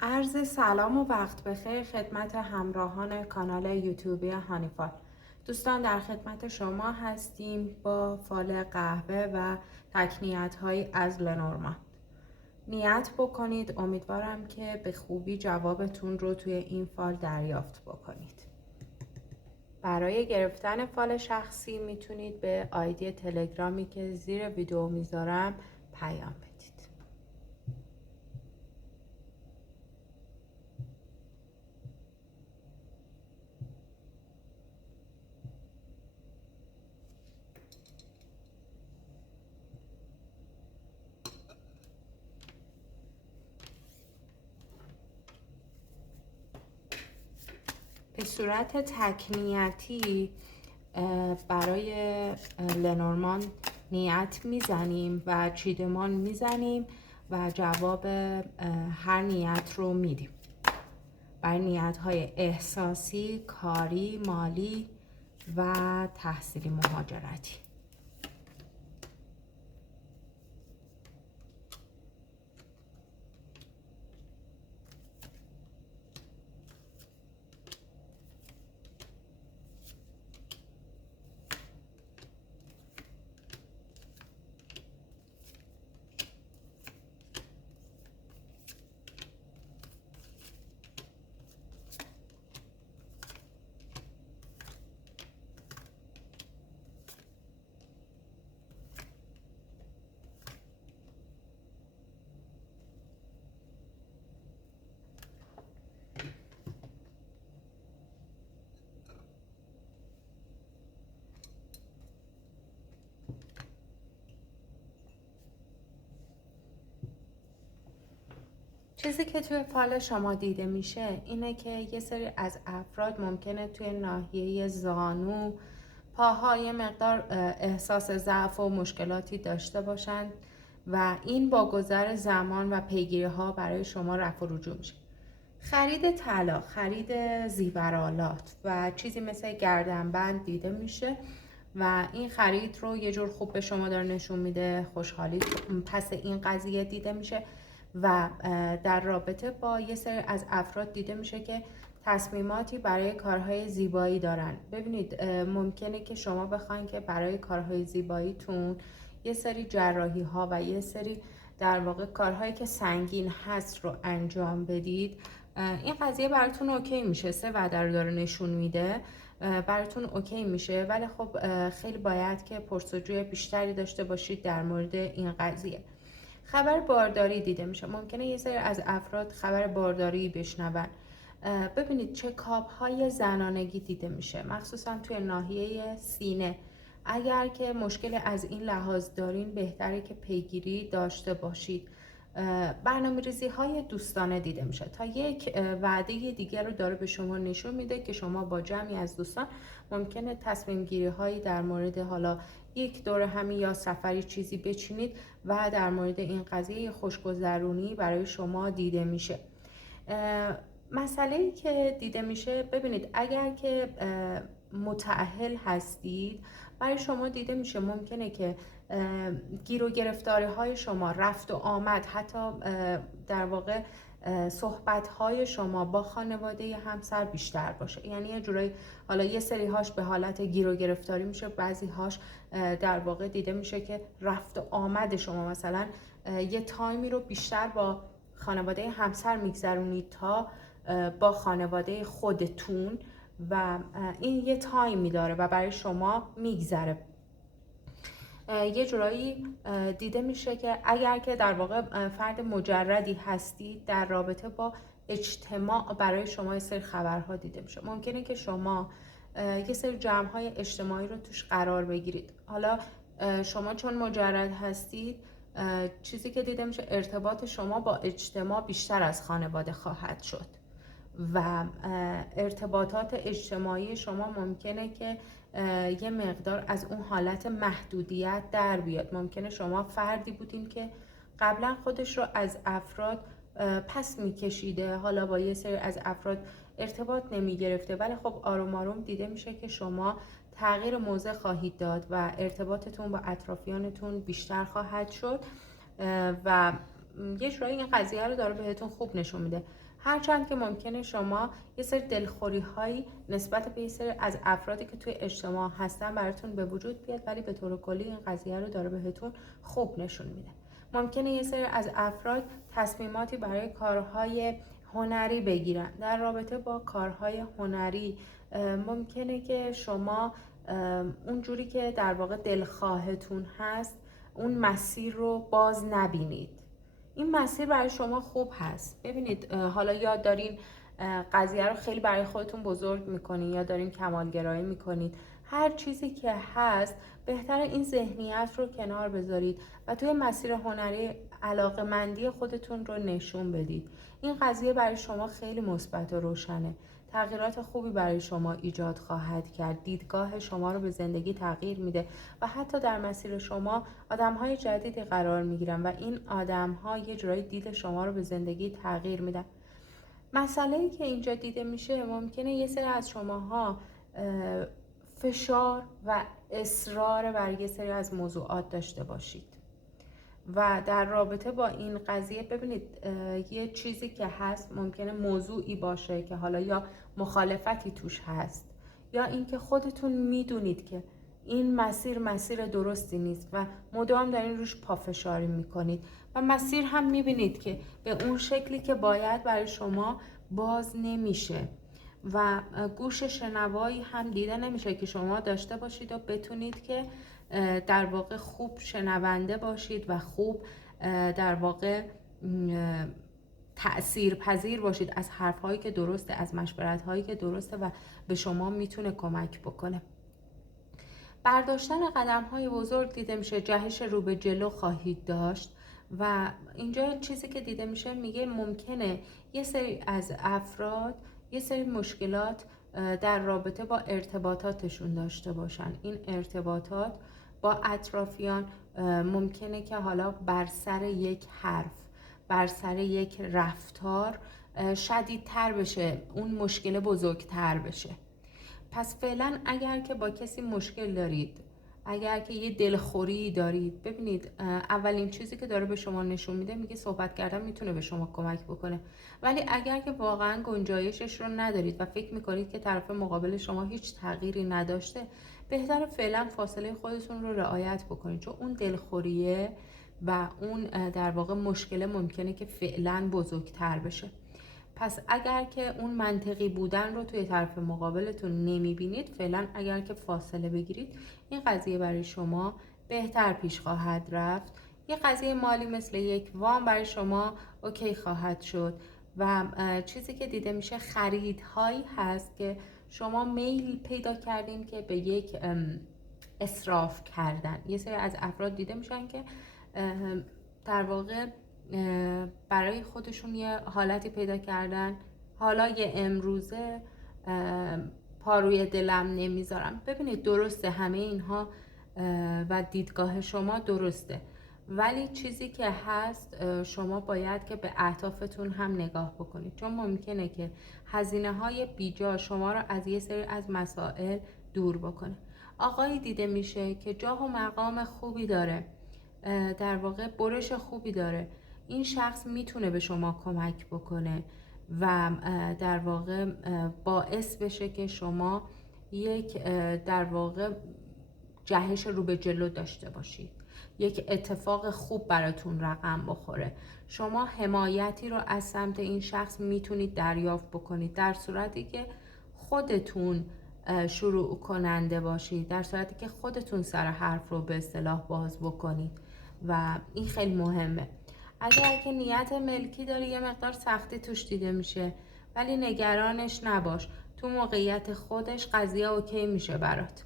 عرض سلام و وقت بخیر خدمت همراهان کانال یوتیوبی هانیفال. دوستان در خدمت شما هستیم با فال قهوه و تکنیت های از لنورمان. نیت بکنید، امیدوارم که به خوبی جوابتون رو توی این فال دریافت بکنید. برای گرفتن فال شخصی میتونید به آیدی تلگرامی که زیر ویدیو میذارم پیام بدید. به صورت تکنیتی برای لنورمان نیت میزنیم و چیدمان میزنیم و جواب هر نیت رو میدیم. برای نیت های احساسی، کاری، مالی و تحصیلی مهاجرتی. چیزی که توی فال شما دیده میشه اینه که یه سری از افراد ممکنه توی ناحیه زانو، پاها یه مقدار احساس ضعف و مشکلاتی داشته باشن و این با گذر زمان و پیگیری ها برای شما رفع و رجوع میشه. خرید طلا، خرید زیورآلات و چیزی مثل گردنبند دیده میشه و این خرید رو یه جور خوب به شما داره نشون میده، خوشحالی پس این قضیه دیده میشه و در رابطه با یه سری از افراد دیده میشه که تصمیماتی برای کارهای زیبایی دارن. ببینید ممکنه که شما بخواین که برای کارهای زیباییتون یه سری جراحی ها و یه سری در واقع کارهایی که سنگین هست رو انجام بدید. این قضیه براتون اوکی میشه، 3 وعده رو داره نشون میده، براتون اوکی میشه، ولی خب خیلی باید که پرسجوی بیشتری داشته باشید در مورد این قضیه. خبر بارداری دیده میشه، ممکنه یه سری از افراد خبر بارداری بشنون. ببینید چکاپ های زنانگی دیده میشه، مخصوصا توی ناحیه سینه. اگر که مشکل از این لحاظ دارین بهتره که پیگیری داشته باشید. برنامه‌ریزی های دوستانه دیده میشه، تا یک وعده دیگر رو داره به شما نشون میده که شما با جمعی از دوستان ممکنه تصمیم گیری هایی در مورد حالا یک دور همی یا سفری چیزی بچینید و در مورد این قضیه خوشگذرونی برای شما دیده میشه. مسئله‌ای که دیده میشه، ببینید اگر که متأهل هستید برای شما دیده میشه ممکنه که گیر و گرفتاری های شما، رفت و آمد، حتی در واقع صحبت های شما با خانواده همسر بیشتر باشه. یعنی یه جورایی حالا یه سری هاش به حالت گیر و گرفتاری میشه، بعضی هاش در واقع دیده میشه که رفت و آمد شما مثلا یه تایمی رو بیشتر با خانواده همسر میگذرونید تا با خانواده خودتون و این یه تایمی داره و برای شما میگذره. یه جورایی دیده میشه که اگر که در واقع فرد مجردی هستید در رابطه با اجتماع برای شما یه سری خبرها دیده میشه. ممکنه که شما یه سری جمع‌های اجتماعی رو توش قرار بگیرید. حالا شما چون مجرد هستید چیزی که دیده میشه ارتباط شما با اجتماع بیشتر از خانواده خواهد شد و ارتباطات اجتماعی شما ممکنه که یه مقدار از اون حالت محدودیت در بیاد. ممکنه شما فردی بودین که قبلا خودش رو از افراد پس میکشیده، حالا با یه سری از افراد ارتباط نمیگرفته، ولی خب آروم آروم دیده میشه که شما تغییر موضع خواهید داد و ارتباطتون با اطرافیانتون بیشتر خواهد شد و یه جورایی این قضیه رو داره بهتون خوب نشون میده. هرچند که ممکنه شما یه سری دلخوری هایی نسبت به یه سری از افرادی که توی اجتماع هستن براتون به وجود بیاد، ولی به طور کلی این قضیه رو داره بهتون خوب نشون میده. ممکنه یه سری از افراد تصمیماتی برای کارهای هنری بگیرن. در رابطه با کارهای هنری ممکنه که شما اونجوری که در واقع دلخواهتون هست اون مسیر رو باز نبینید. این مسیر برای شما خوب هست. ببینید حالا یا دارین قضیه رو خیلی برای خودتون بزرگ میکنید یا دارین کمالگرایی میکنید، هر چیزی که هست بهتره این ذهنیت رو کنار بذارید و توی مسیر هنری علاقه‌مندی خودتون رو نشون بدید. این قضیه برای شما خیلی مثبت و روشنه. تغییرات خوبی برای شما ایجاد خواهد کرد. دیدگاه شما رو به زندگی تغییر میده و حتی در مسیر شما آدم‌های جدیدی قرار میگیرن و این آدم‌ها یه جورایی دید شما رو به زندگی تغییر میدن. مسئله‌ای که اینجا دیده میشه، ممکنه یه سری از شماها فشار و اصرار بر یه سری از موضوعات داشته باشید و در رابطه با این قضیه ببینید یه چیزی که هست ممکنه موضوعی باشه که حالا یا مخالفتی توش هست یا اینکه خودتون میدونید که این مسیر درستی نیست و مدام دارین روش پافشاری میکنید و مسیر هم میبینید که به اون شکلی که باید برای شما باز نمیشه و گوش شنوایی هم دیده نمیشه که شما داشته باشید و بتونید که در واقع خوب شنونده باشید و خوب در واقع تأثیر پذیر باشید از حرفهایی که درسته، از مشورت‌هایی که درسته و به شما میتونه کمک بکنه. برداشتن قدم‌های بزرگ دیده میشه، جهش رو به جلو خواهید داشت و اینجا چیزی که دیده میشه میگه ممکنه یه سری از افراد یه سری مشکلات در رابطه با ارتباطاتشون داشته باشن. این ارتباطات با اطرافیان ممکنه که حالا بر سر یک حرف، بر سر یک رفتار شدیدتر بشه، اون مشکل بزرگتر بشه. پس فعلا اگر که با کسی مشکل دارید، اگر که یه دلخوری دارید، ببینید اولین چیزی که داره به شما نشون میده میگه صحبت کردن میتونه به شما کمک بکنه، ولی اگر که واقعا گنجایشش رو ندارید و فکر میکنید که طرف مقابل شما هیچ تغییری نداشته، بهتره فعلا فاصله خودتون رو رعایت بکنید، چون اون دلخوریه و اون در واقع مشکل ممکنه که فعلا بزرگتر بشه. پس اگر که اون منطقی بودن رو توی طرف مقابلتون نمیبینید، فعلا اگر که فاصله بگیرید این قضیه برای شما بهتر پیش خواهد رفت. یه قضیه مالی مثل یک وام برای شما اوکی خواهد شد و چیزی که دیده میشه خریدهایی هست که شما میل پیدا کردین که به یک اسراف کردن. یه سری از افراد دیده میشن که در واقع برای خودشون یه حالتی پیدا کردن، حالا یه امروزه پاروی دلم نمیذارم. ببینید درسته همه اینها و دیدگاه شما درسته، ولی چیزی که هست شما باید که به اهدافتون هم نگاه بکنید، چون ممکنه که هزینه های بیجا شما رو از یه سری از مسائل دور بکنه. آقایی دیده میشه که جاه و مقام خوبی داره، در واقع برش خوبی داره. این شخص میتونه به شما کمک بکنه و در واقع باعث بشه که شما یک در واقع جهش رو به جلو داشته باشید، یک اتفاق خوب براتون رقم بخوره. شما حمایتی رو از سمت این شخص میتونید دریافت بکنید در صورتی که خودتون شروع کننده باشید، در صورتی که خودتون سر حرف رو به اصطلاح باز بکنید و این خیلی مهمه. اگر که نیت ملکی داری یه مقدار سختی توش دیده میشه، ولی نگرانش نباش، تو موقعیت خودش قضیه اوکی میشه برات.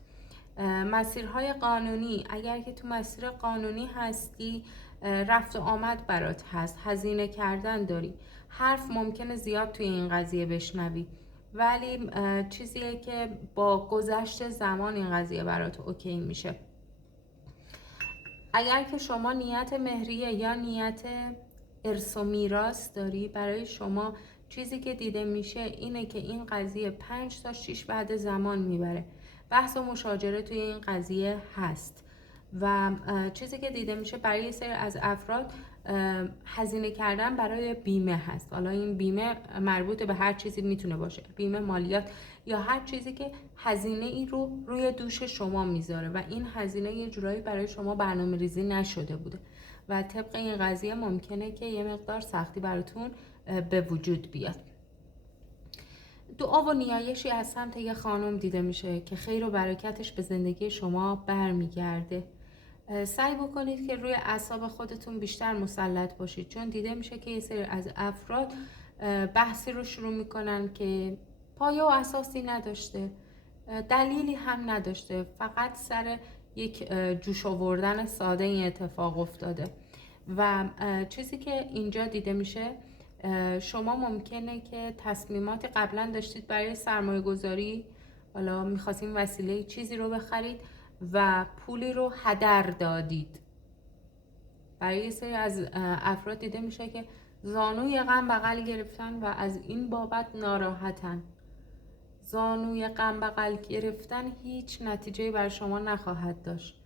مسیرهای قانونی، اگر که تو مسیر قانونی هستی رفت و آمد برات هست، هزینه کردن داری، حرف ممکنه زیاد توی این قضیه بشنوی، ولی چیزیه که با گذشت زمان این قضیه برات اوکی میشه. اگر که شما نیت مهریه یا نیت ارث و میراث داری، برای شما چیزی که دیده میشه اینه که این قضیه 5 تا 6 بعد زمان میبره. بحث و مشاجره توی این قضیه هست و چیزی که دیده میشه برای یه سری از افراد هزینه کردن برای بیمه هست. حالا این بیمه مربوط به هر چیزی میتونه باشه، بیمه مالیات یا هر چیزی که هزینه ای رو روی دوش شما میذاره و این هزینه یه جورایی برای شما برنامه ریزی نشده بوده و طبق این قضیه ممکنه که یه مقدار سختی براتون به وجود بیاد. دعا و نیایشی از سمت یه خانم دیده میشه که خیر و برکتش به زندگی شما برمیگرده. سعی بکنید که روی اعصاب خودتون بیشتر مسلط باشید، چون دیده میشه که یه سری از افراد بحثی رو شروع میکنن که پایه و اساسی نداشته، دلیلی هم نداشته، فقط سر یک جوش آوردن ساده این اتفاق افتاده. و چیزی که اینجا دیده میشه، شما ممکنه که تصمیماتی قبلا داشتید برای سرمایه گذاری، حالا میخواستین وسیله چیزی رو بخرید و پولی رو هدر دادید. برای یه سری از افراد دیده میشه که زانوی غم بغل گرفتن و از این بابت ناراحتن. زانوی غم بغل گرفتن هیچ نتیجه‌ای برای شما نخواهد داشت.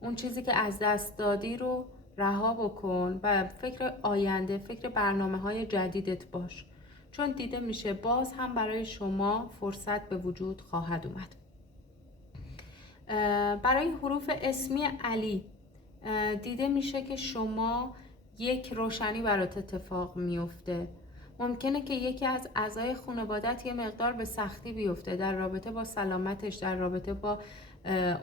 اون چیزی که از دست دادی رو رها بکن و فکر آینده، فکر برنامه‌های جدیدت باش، چون دیده میشه باز هم برای شما فرصت به وجود خواهد اومد. برای حروف اسمی علی دیده میشه که شما یک روشنی برات اتفاق میفته. ممکنه که یکی از اعضای خانوادت یه مقدار به سختی بیفته در رابطه با سلامتش، در رابطه با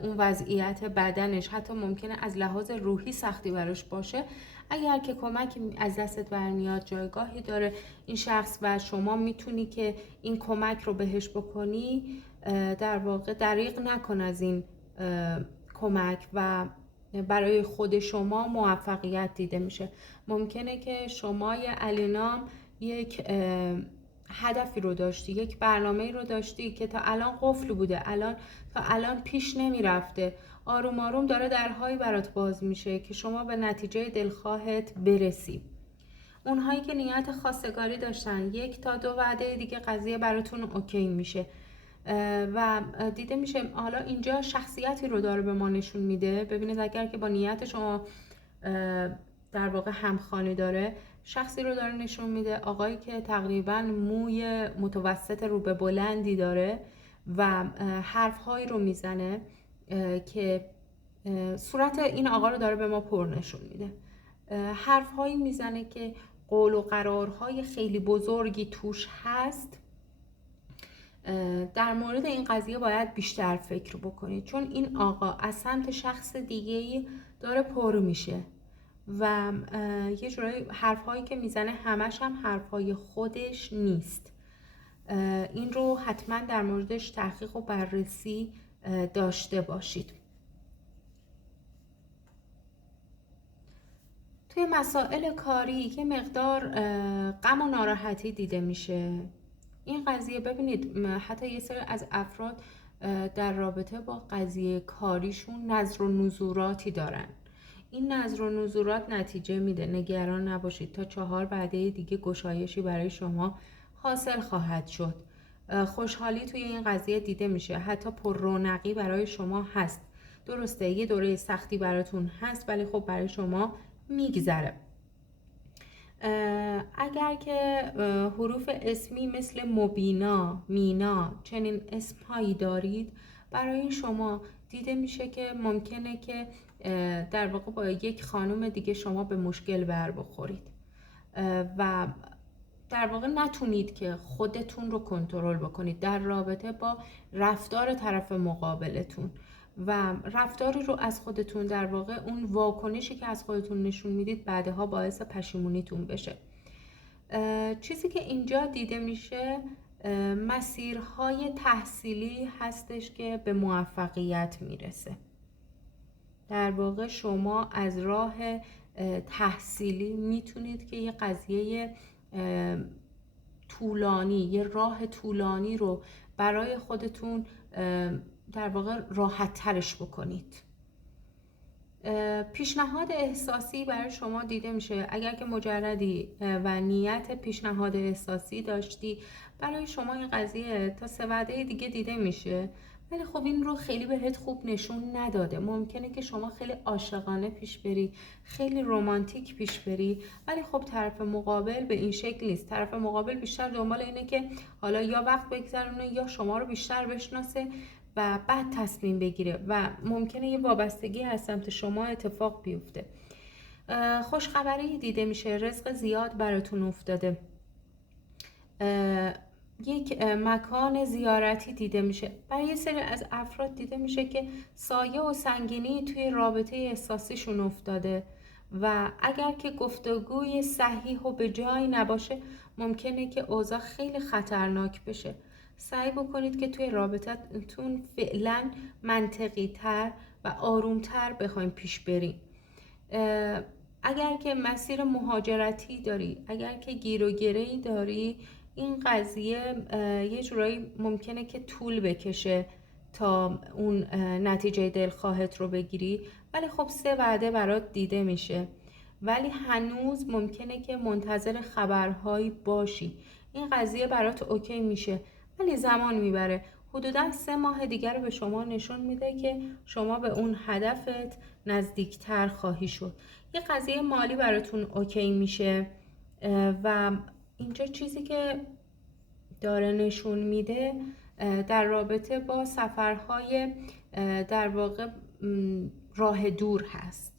اون وضعیت بدنش، حتی ممکنه از لحاظ روحی سختی براش باشه. اگر که کمکی از دستت برمیاد، جایگاهی داره این شخص و شما میتونی که این کمک رو بهش بکنی، در واقع دریغ نکن از این کمک و برای خود شما موفقیت دیده میشه. ممکنه که شما یه علینام یک هدفی رو داشتی، یک برنامه رو داشتی که تا الان قفل بوده، تا الان پیش نمی رفته، آروم آروم داره درهایی برات باز میشه که شما به نتیجه دلخواهت برسی. اونهایی که نیت خواستگاری داشتن، 1 تا 2 وعده دیگه قضیه براتون اوکی میشه و دیده میشه حالا اینجا شخصیتی رو داره به ما نشون میده. ببینید اگر که با نیت شما در واقع همخوانی داره، شخصی رو داره نشون میده، آقایی که تقریبا موی متوسط رو به بلندی داره و حرفهایی رو میزنه که صورت این آقا رو داره به ما پر نشون میده. حرفهایی میزنه که قول و قرارهای خیلی بزرگی توش هست. در مورد این قضیه باید بیشتر فکر بکنید، چون این آقا از سمت شخص دیگه‌ای داره پر میشه و یه جورایی حرفهایی که میزنه همش هم حرفهای خودش نیست. این رو حتما در موردش تحقیق و بررسی داشته باشید. توی مسائل کاری یه مقدار غم و ناراحتی دیده میشه. این قضیه ببینید حتی یه سری از افراد در رابطه با قضیه کاریشون نظر و نظوراتی دارن. این نظر و نظورات نتیجه میده، نگران نباشید، تا 4 وعده دیگه گشایشی برای شما حاصل خواهد شد. خوشحالی توی این قضیه دیده میشه، حتی پر رونقی برای شما هست. درسته یه دوره سختی براتون هست ولی خب برای شما میگذره. اگر که حروف اسمی مثل مبینا، مینا چنین اسمهایی دارید، برای شما دیده میشه که ممکنه که در واقع با یک خانم دیگه شما به مشکل بر بخورید و در واقع نتونید که خودتون رو کنترل بکنید در رابطه با رفتار طرف مقابلتون و رفتاری رو از خودتون، در واقع اون واکنشی که از خودتون نشون میدید بعدها باعث پشیمونیتون بشه. چیزی که اینجا دیده میشه مسیرهای تحصیلی هستش که به موفقیت میرسه. در واقع شما از راه تحصیلی میتونید که یه قضیه طولانی، یه راه طولانی رو برای خودتون در واقع راحت ترش بکنید. پیشنهاد احساسی برای شما دیده میشه. اگر که مجردی و نیت پیشنهاد احساسی داشتی، برای شما این قضیه تا 3 وعده دیگه دیده میشه ولی خب این رو خیلی بهت خوب نشون نداده. ممکنه که شما خیلی عاشقانه پیش بری، خیلی رمانتیک پیش بری، ولی خب طرف مقابل به این شکل نیست. طرف مقابل بیشتر دنبال اینه که حالا یا وقت بگذرونه یا شما رو بیشتر بشناسه و بعد تصمیم بگیره و ممکنه یه وابستگی از سمت شما اتفاق بیفته. خوشخبری دیده میشه، رزق زیاد براتون افتاده. یک مکان زیارتی دیده میشه. برای یه سری از افراد دیده میشه که سایه و سنگینی توی رابطه احساسیشون افتاده و اگر که گفتگوی صحیح و به جای نباشه ممکنه که اوضاع خیلی خطرناک بشه. سعی بکنید که توی رابطتون فعلا منطقی تر و آروم تر بخوایم پیش بریم. اگر که مسیر مهاجرتی داری، اگر که گیر و گره‌ای داری، این قضیه یه جورایی ممکنه که طول بکشه تا اون نتیجه دلخواهت رو بگیری، ولی خب 3 وعده برات دیده میشه، ولی هنوز ممکنه که منتظر خبرهایی باشی. این قضیه برات اوکی میشه ولی زمان میبره. حدوداً 3 ماه دیگر رو به شما نشون میده که شما به اون هدفت نزدیکتر خواهی شد. یه قضیه مالی براتون اوکی میشه و اینجا چیزی که داره نشون میده در رابطه با سفرهای در واقع راه دور هست.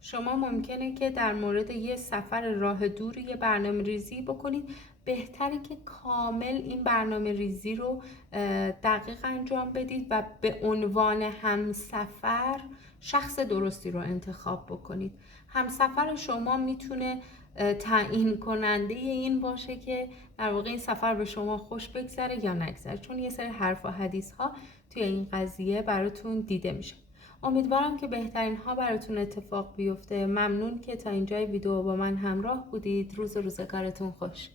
شما ممکنه که در مورد یه سفر راه دور یه برنامه ریزی بکنید. بهتره که کامل این برنامه ریزی رو دقیق انجام بدید و به عنوان همسفر شخص درستی رو انتخاب بکنید. همسفر شما میتونه تعیین کننده این باشه که در واقع این سفر به شما خوش بگذره یا نگذره، چون یه سری حرف و حدیث ها توی این قضیه براتون دیده میشه. امیدوارم که بهترین ها براتون اتفاق بیفته. ممنون که تا اینجای ویدیو با من همراه بودید. روز و روزگارتون خوش.